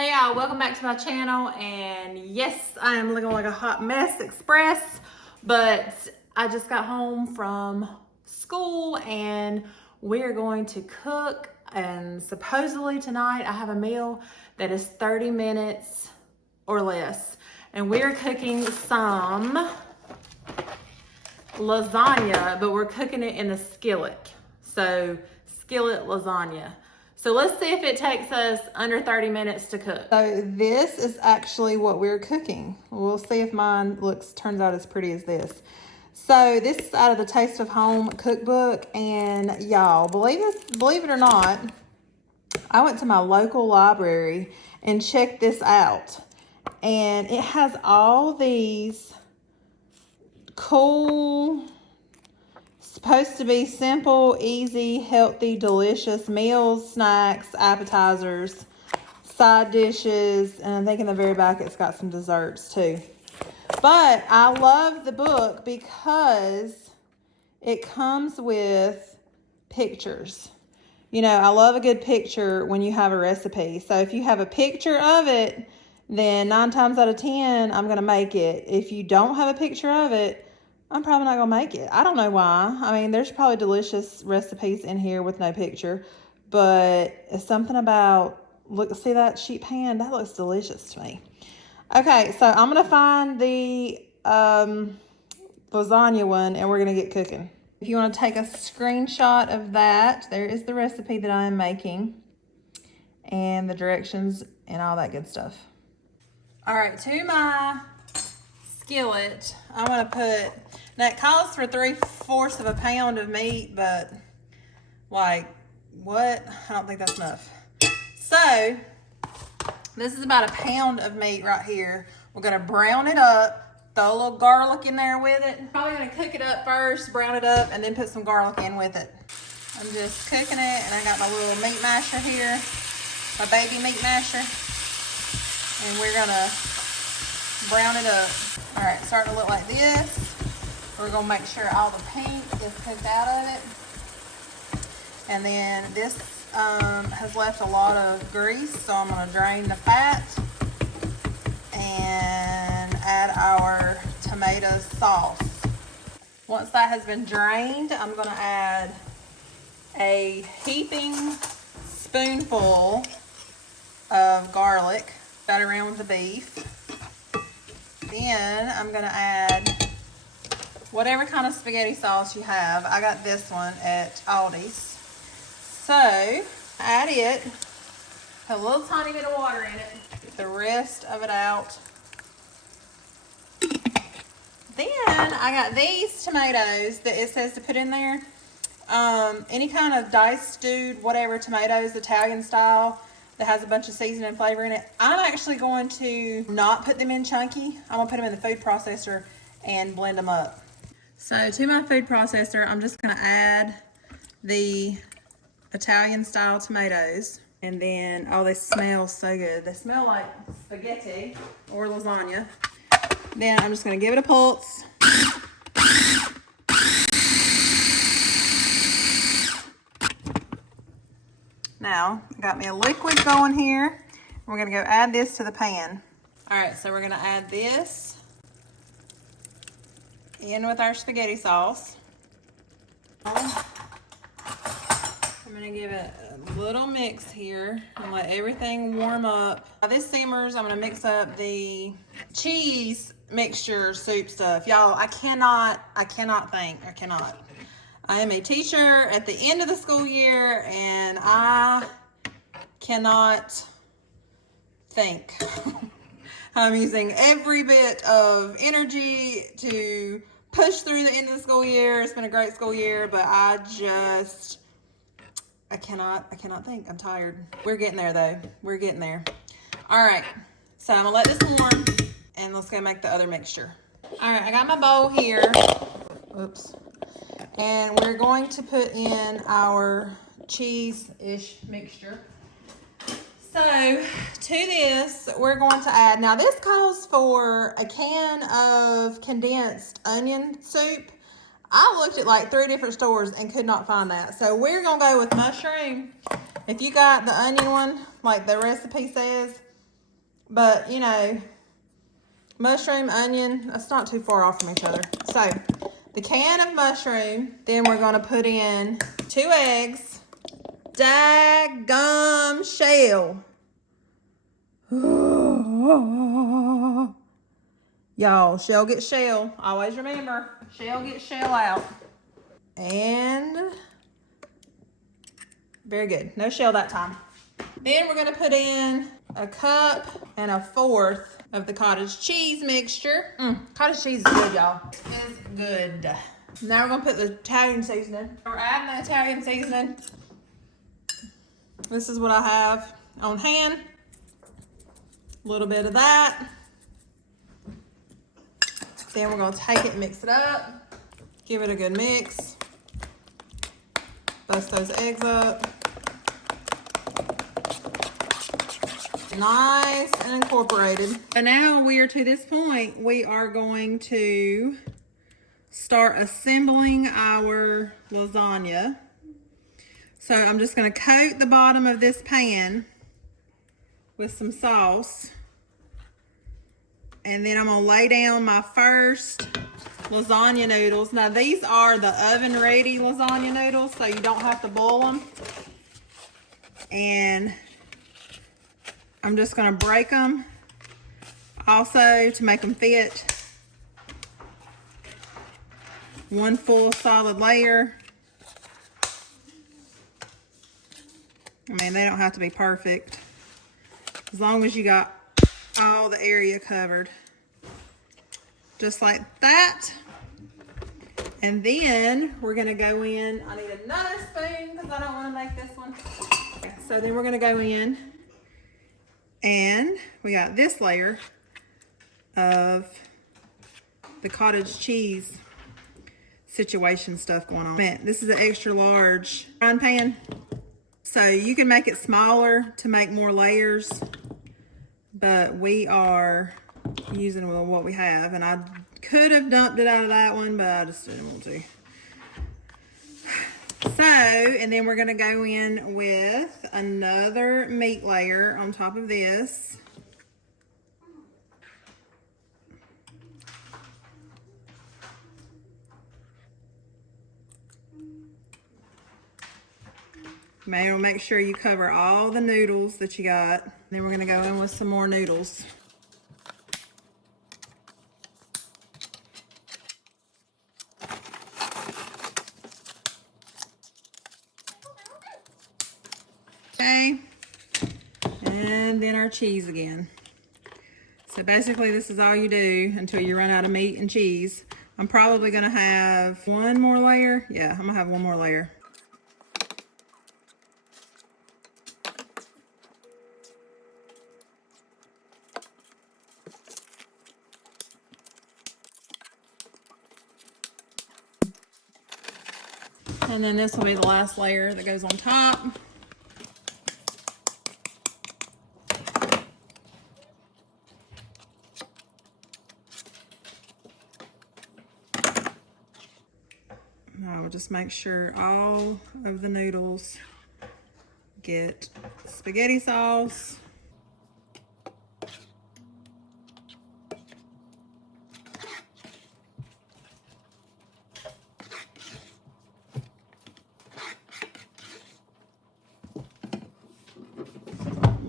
Hey y'all, welcome back to my channel, and yes, I am looking like a hot mess express, but I just got home from school and we're going to cook, and supposedly tonight I have a meal that is 30 minutes or less, and we're cooking some lasagna, but we're cooking it in a skillet, so skillet lasagna. So let's see if it takes us under 30 minutes to cook. So this is actually what we're cooking. We'll see if mine turns out as pretty as this. So this is out of the Taste of Home cookbook, and y'all, believe it or not, I went to my local library and checked this out. And it has all these cool, supposed to be simple, easy, healthy, delicious meals, snacks, appetizers, side dishes, and I think in the very back it's got some desserts too. But I love the book because it comes with pictures. You know, I love a good picture when you have a recipe. So if you have a picture of it, then 9 times out of 10, I'm going to make it. If you don't have a picture of it, I'm probably not gonna make it. I don't know why. I mean, there's probably delicious recipes in here with no picture, but it's something about, look, see that sheet pan? That looks delicious to me. Okay, so I'm gonna find the lasagna one and we're gonna get cooking. If you wanna take a screenshot of that, there is the recipe that I am making and the directions and all that good stuff. All right, to my skillet, I'm gonna put, that calls for 3/4 of a pound of meat, but like, what? I don't think that's enough. So this is about a pound of meat right here. We're gonna brown it up, throw a little garlic in there with it. Probably gonna cook it up first, brown it up, and then put some garlic in with it. I'm just cooking it, and I got my little meat masher here, my baby meat masher, and we're gonna brown it up. All right, starting to look like this. We're gonna make sure all the pink is cooked out of it. And then this has left a lot of grease, so I'm gonna drain the fat and add our tomato sauce. Once that has been drained, I'm gonna add a heaping spoonful of garlic, spread around with the beef. Then I'm gonna add whatever kind of spaghetti sauce you have. I got this one at Aldi's. So add it, put a little tiny bit of water in it, get the rest of it out. Then I got these tomatoes that it says to put in there. Any kind of diced, stewed, whatever tomatoes, Italian style, that has a bunch of seasoning and flavor in it. I'm actually going to not put them in chunky. I'm gonna put them in the food processor and blend them up. So to my food processor, I'm just gonna add the Italian style tomatoes. And then, oh, they smell so good. They smell like spaghetti or lasagna. Then I'm just gonna give it a pulse. Now, I got me a liquid going here. We're gonna go add this to the pan. All right, so we're gonna add this in with our spaghetti sauce. I'm gonna give it a little mix here and let everything warm up. While this simmers, I'm gonna mix up the cheese mixture soup stuff. Y'all, I cannot. I am a teacher at the end of the school year, and I cannot think. I'm using every bit of energy to push through the end of the school year. It's been a great school year, but I cannot think. I'm tired. We're getting there though. We're getting there. All right, so I'm gonna let this warm and let's go make the other mixture. All right, I got my bowl here. Oops. And we're going to put in our cheese-ish mixture. So to this, we're going to add, now this calls for a can of condensed onion soup. I looked at like 3 different stores and could not find that. So we're gonna go with mushroom. If you got the onion one, like the recipe says, But, you know, mushroom, onion, that's not too far off from each other. So, the can of mushroom, then we're going to put in 2 eggs. Daggum shell. Y'all, shell gets shell. Always remember, shell gets shell out. And very good. No shell that time. Then we're going to put in a cup and 1/4 of the cottage cheese mixture. Cottage cheese is good, y'all. It is good. Now we're going to put the Italian seasoning. We're adding the Italian seasoning. This is what I have on hand. A little bit of that. Then we're going to take it and mix it up. Give it a good mix. Bust those eggs up. Nice and incorporated. And now we are to this point, we are going to start assembling our lasagna. So I'm just going to coat the bottom of this pan with some sauce. And then I'm going to lay down my first lasagna noodles. Now these are the oven ready lasagna noodles, so you don't have to boil them. And I'm just going to break them also to make them fit. 1 full solid layer. I mean, they don't have to be perfect, as long as you got all the area covered. Just like that. And then we're going to go in. I need another spoon because I don't want to make this one. Okay, so then we're going to go in. And we got this layer of the cottage cheese situation stuff going on. This is an extra large frying pan. So you can make it smaller to make more layers. But we are using what we have. And I could have dumped it out of that one, but I just didn't want to. So, and then we're going to go in with another meat layer on top of this. Make sure you cover all the noodles that you got. Then we're going to go in with some more noodles. Okay, and then our cheese again. So basically this is all you do until you run out of meat and cheese. I'm probably gonna have 1 more layer. Yeah, I'm gonna have 1 more layer. And then this will be the last layer that goes on top. I will just make sure all of the noodles get spaghetti sauce.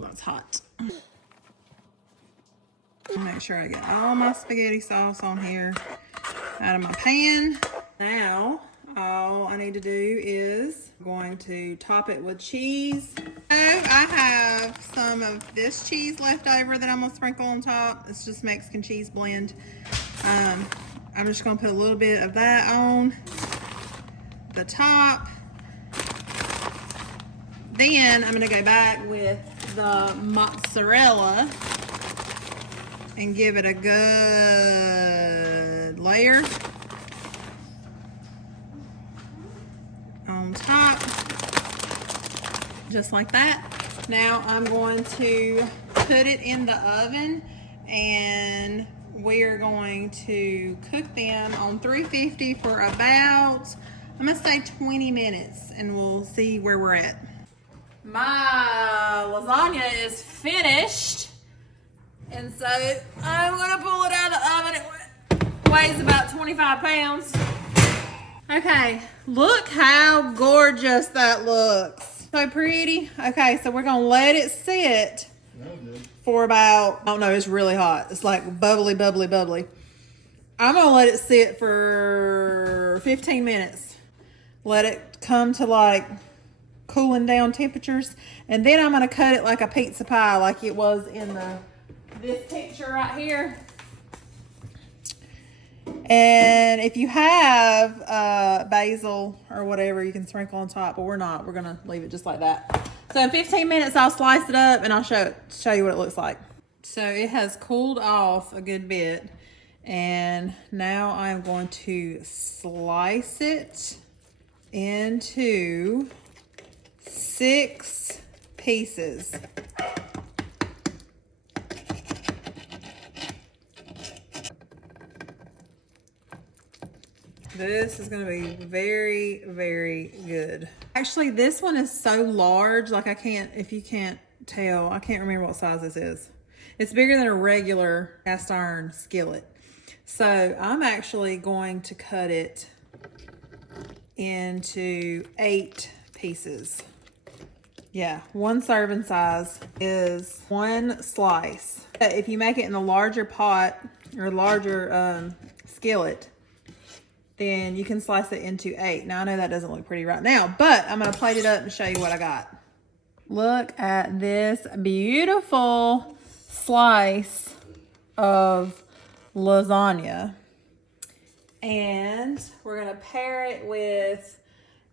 That's hot. Make sure I get all my spaghetti sauce on here out of my pan. Now, all I need to do is going to top it with cheese. So I have some of this cheese left over that I'm gonna sprinkle on top. It's just Mexican cheese blend. I'm just gonna put a little bit of that on the top. Then I'm gonna go back with the mozzarella and give it a good layer on top, just like that. Now I'm going to put it in the oven, and we're going to cook them on 350 for about, I'm gonna say 20 minutes, and we'll see where we're at. My lasagna is finished. And so I'm gonna pull it out of the oven. It weighs about 25 pounds. Okay, look how gorgeous that looks. So pretty. Okay, so we're gonna let it sit for about, I don't know, it's really hot. It's like bubbly, bubbly, bubbly. I'm gonna let it sit for 15 minutes. Let it come to like cooling down temperatures. And then I'm gonna cut it like a pizza pie, like it was in this picture right here. And if you have basil or whatever, you can sprinkle on top, but we're not. We're gonna leave it just like that. So in 15 minutes, I'll slice it up and I'll show you what it looks like. So it has cooled off a good bit. And now I'm going to slice it into 6 pieces. This is going to be very, very good. Actually, this one is so large, like if you can't tell, I can't remember what size this is. It's bigger than a regular cast iron skillet. So I'm actually going to cut it into 8 pieces. Yeah, 1 serving size is 1 slice. If you make it in the larger pot or larger skillet, then you can slice it into 8. Now I know that doesn't look pretty right now, but I'm gonna plate it up and show you what I got. Look at this beautiful slice of lasagna. And we're gonna pair it with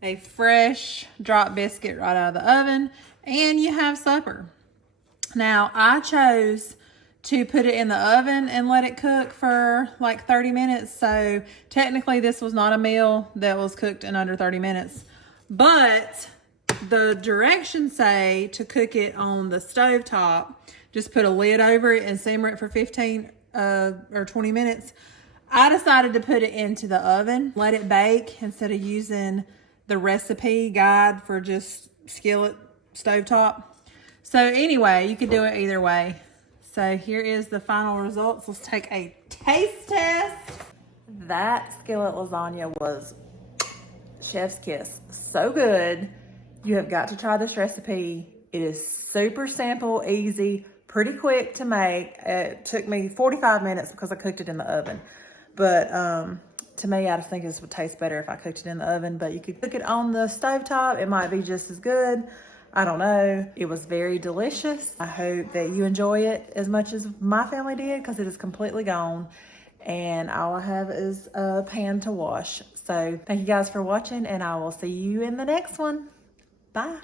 a fresh drop biscuit right out of the oven, and you have supper. Now I chose to put it in the oven and let it cook for like 30 minutes. So technically this was not a meal that was cooked in under 30 minutes, but the directions say to cook it on the stove top. Just put a lid over it and simmer it for 15 or 20 minutes. I decided to put it into the oven, let it bake instead of using the recipe guide for just skillet stovetop. So anyway, you could do it either way. So here is the final results. Let's take a taste test. That skillet lasagna was chef's kiss. So good. You have got to try this recipe. It is super simple, easy, pretty quick to make. It took me 45 minutes because I cooked it in the oven. But to me, I just think this would taste better if I cooked it in the oven. But you could cook it on the stovetop. It might be just as good. I don't know. It was very delicious. I hope that you enjoy it as much as my family did, because it is completely gone. And all I have is a pan to wash. So thank you guys for watching, and I will see you in the next one. Bye.